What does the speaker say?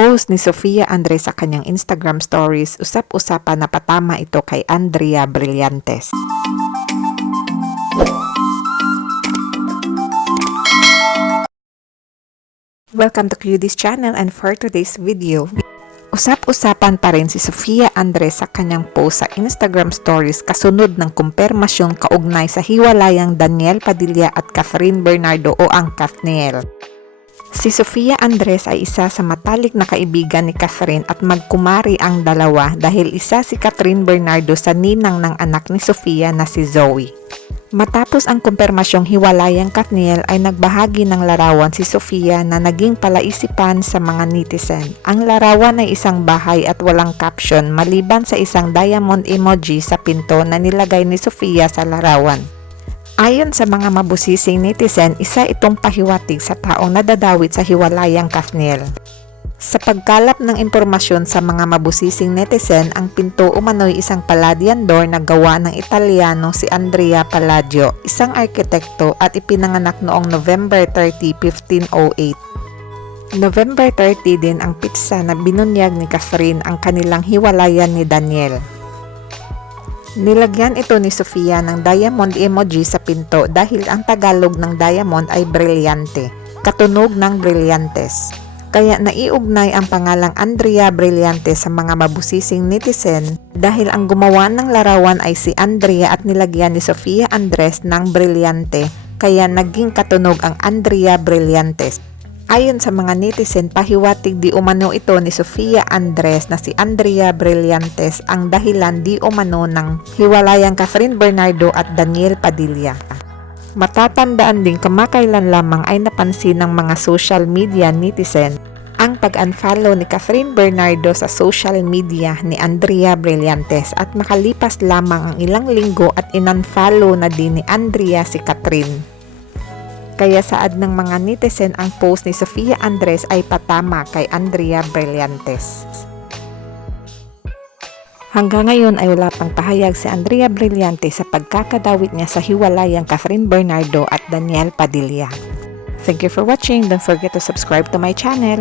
post ni Sofia Andres sa kanyang Instagram stories, usap-usapan na patama ito kay Andrea Brillantes. Welcome to QD's channel, and for today's video, usap-usapan pa rin si Sofia Andres sa kanyang post sa Instagram stories kasunod ng kumpirmasyong kaugnay sa hiwalayang Daniel Padilla at Catherine Bernardo o ang Kathniel. Si Sofia Andres ay isa sa matalik na kaibigan ni Catherine at magkumari ang dalawa dahil isa si Catherine Bernardo sa ninang ng anak ni Sofia na si Zoe. Matapos ang kumpirmasyong hiwalayang Kathniel ay nagbahagi ng larawan si Sofia na naging palaisipan sa mga netizen. Ang larawan ay isang bahay at walang caption maliban sa isang diamond emoji sa pinto na nilagay ni Sofia sa larawan. Ayon sa mga mabusising netizen, isa itong pahiwatig sa taong nadadawit sa hiwalayang Kathniel. Sa pagkalap ng impormasyon sa mga mabusising netizen, ang pinto umano'y isang Palladian door na gawa ng Italyano si Andrea Palladio, isang arkitekto at ipinanganak noong November 30, 1508. November 30 din ang pitsa na binunyag ni Catherine ang kanilang hiwalayan ni Daniel. Nilagyan ito ni Sofia ng diamond emoji sa pinto dahil ang Tagalog ng diamond ay brilyante, katunog ng brilyantes. Kaya naiugnay ang pangalang Andrea Brillantes sa mga mabusising netizen dahil ang gumawa ng larawan ay si Andrea at nilagyan ni Sofia Andres ng brilyante, kaya naging katunog ang Andrea Brillantes. Ayon sa mga netizen, pahiwatig di umano ito ni Sofia Andres na si Andrea Brillantes ang dahilan di umano ng hiwalayang Catherine Bernardo at Daniel Padilla. Matatandaan din kamakailan lamang ay napansin ng mga social media netizen ang pag-unfollow ni Catherine Bernardo sa social media ni Andrea Brillantes at makalipas lamang ang ilang linggo at in-unfollow na din ni Andrea si Catherine. Kaya saad ng mga netizen ang post ni Sofia Andres ay patama kay Andrea Brillantes. Hanggang ngayon ay wala pang pahayag si Andrea Brillantes sa pagkakadawit niya sa hiwalayang Catherine Bernardo at Daniel Padilla. Thank you for watching. Don't forget to subscribe to my channel.